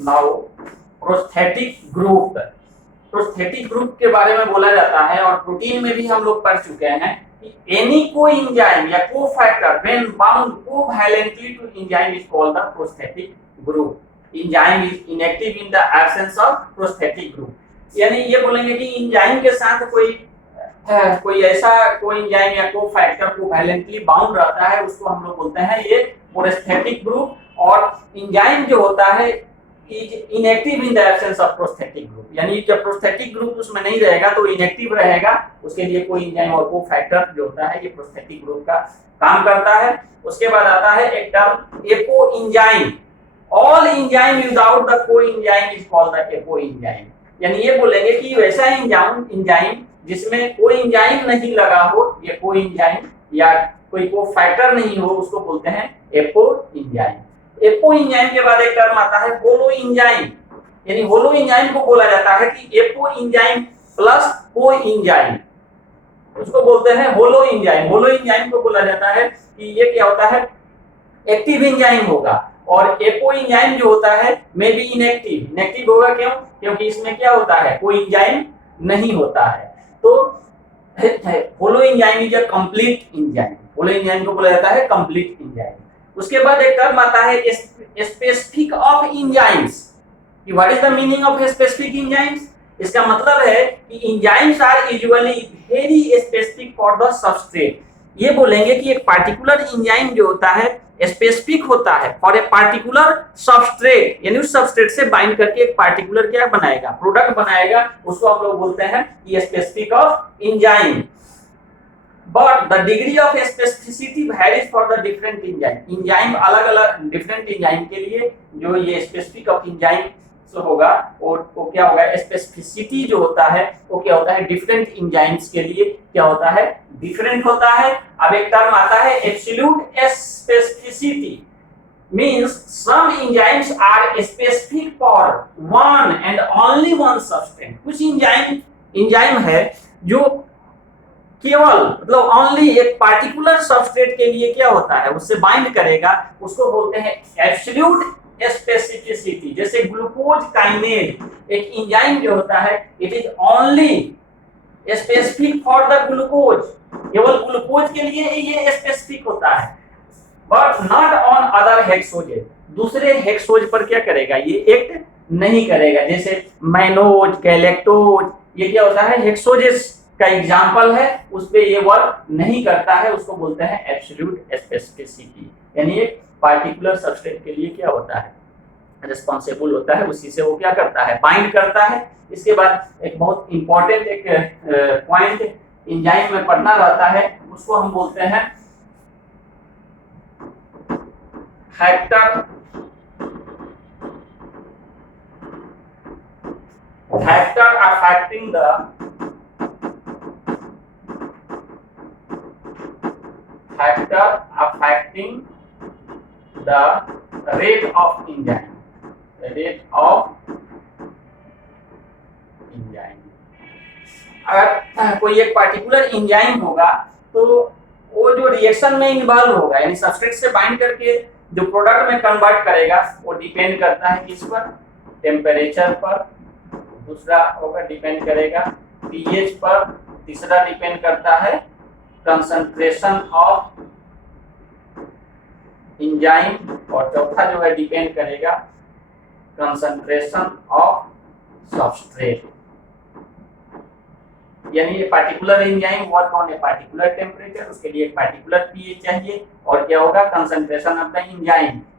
Now prosthetic group, prosthetic group के बारे में बोला जाता है और प्रोटीन में भी हम लोग पढ़ चुके हैं कि एनी कोएंजाइम या cofactor when bound covalently to enzyme is called the prosthetic group. Enzyme is inactive in the absence of prosthetic group. यानी ये बोलेंगे कि एंजाइम के साथ कोई ऐसा कोएंजाइम या कोफैक्टर कोवैलेंटली बाउंड रहता है, उसको हम लोग बोलते हैं ये प्रोस्थेटिक ग्रुप। और एंजाइम जो होता है is inactive in the absence of prosthetic group, यानी जब प्रोस्थेटिक ग्रुप उसमें नहीं रहेगा तो इनएक्टिव रहेगा, उसके लिए कोई एंजाइम और कोफैक्टर जो होता है ये प्रोस्थेटिक ग्रुप का काम करता है। उसके बाद आता है एक term apo enzyme. All enzyme without the coenzyme is called the apo enzyme. यानी ये बोलेंगे कि वैसा एंजाइम जिसमें कोई एंजाइम नहीं लगा हो, ये कोई एंजाइम या कोई कोफैक्टर नहीं हो, उसको बोलते हैं एपो एंजाइम। एपो एंजाइम के बाद एक टर्म आता है होलो एंजाइम। यानी होलो एंजाइम को बोला जाता है कि एपो एंजाइम प्लस को एंजाइम, उसको बोलते हैं होलो एंजाइम। होलो एंजाइम को बोला जाता है कि ये क्या होता है, एक्टिव एंजाइम होगा। और एपो एंजाइम जो होता है मे बी इनएक्टिव। इनएक्टिव होगा क्यों? क्योंकि इसमें क्या होता है, कोई एंजाइम नहीं होता है। तो holo enzyme is a complete enzyme. Holo enzyme को बोला जाता है कंप्लीट एंजाइम। उसके बाद एक टर्म आता है स्पेसिफिक ऑफ एंजाइम्स। कि what is the meaning of specific enzymes? इसका मतलब है कि enzymes are usually very specific for the substrate. ये बोलेंगे कि एक पार्टिकुलर एंजाइम जो होता है स्पेसिफिक होता है फॉर ए पार्टिकुलर सबस्ट्रेट, यानी उस सबस्ट्रेट से बाइंड करके एक पार्टिकुलर क्या बनाएगा, प्रोडक्ट बनाएगा, उसको हम लोग बोलते हैं कि specific of enzyme. But the degree of specificity varies for the different enzyme. Enzyme अलग अलग डिफरेंट एंजाइम के लिए जो ये स्पेसिफिक ऑफ एंजाइम होगा और वो क्या होगा, स्पेसिफिसिटी जो होता है वो क्या होता है, डिफरेंट एंजाइम्स के लिए क्या होता है, डिफरेंट होता है। अब एक टर्म आता है absolute specificity. Means some enzymes are specific for one and only one substance. कुछ एंजाइम है जो केवल मतलब ओनली एक पार्टिकुलर सबस्ट्रेट के लिए क्या होता है, उससे बाइंड करेगा, उसको बोलते हैं एब्सोल्यूट स्पेसिफिसिटी। जैसे ग्लूकोज काइनेज एक एंजाइम जो होता है it is only specific for the glucose, केवल ग्लूकोज के लिए ये स्पेसिफिक होता है, बट नॉट ऑन अदर हेक्सोजेज। दूसरे हेक्सोज पर क्या करेगा, ये एक्ट नहीं करेगा। जैसे मैनोज, कैलेक्टोज, ये क्या होता है, हेक्सोजेस का एग्जांपल है, उस पे ये वर्क नहीं करता है, उसको बोलते हैं एब्सोल्यूट स्पेसिफिसिटी। यानी एक पार्टिकुलर सबस्ट्रेट के लिए क्या होता है, रिस्पॉन्सिबल होता है, उसी से वो क्या करता है, बाइंड करता है। इसके बाद एक बहुत इंपॉर्टेंट एक पॉइंट एंजाइम में पढ़ना रहता है, उसको हम बोलते हैं factor affecting the rate of enzyme, अगर कोई एक पार्टिकुलर एंजाइम होगा तो वो जो रिएक्शन में इन्वॉल्व होगा, यानी सबस्ट्रेट से बाइंड करके जो प्रोडक्ट में कन्वर्ट करेगा, वो डिपेंड करता है किस पर, टेम्परेचर पर, दूसरा होगा डिपेंड करेगा पीएच पर, तीसरा डिपेंड करता है कंसंट्रेशन ऑफ एंजाइम, और चौथा जो है डिपेंड करेगा कंसंट्रेशन ऑफ सबस्ट्रेट। यानी ये particular enzyme work on a particular temperature, उसके लिए एक पार्टिकुलर पीएच चाहिए, और क्या होगा, कंसंट्रेशन ऑफ द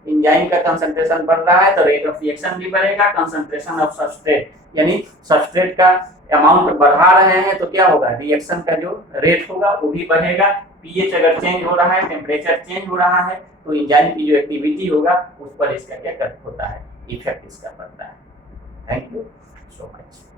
एंजाइम का कंसंट्रेशन बढ़ रहा है तो रेट ऑफ रिएक्शन भी बढ़ेगा। कंसंट्रेशन ऑफ सबस्ट्रेट, यानी सबस्ट्रेट का अमाउंट बढ़ा रहे हैं तो क्या होगा, रिएक्शन का जो रेट होगा वो भी बढ़ेगा। पीएच अगर चेंज हो रहा है, टेम्परेचर चेंज हो रहा है, तो एंजाइम की जो एक्टिविटी होगा उस पर इसका क्या होता है, इफेक्ट इसका पड़ता है। Thank you so much.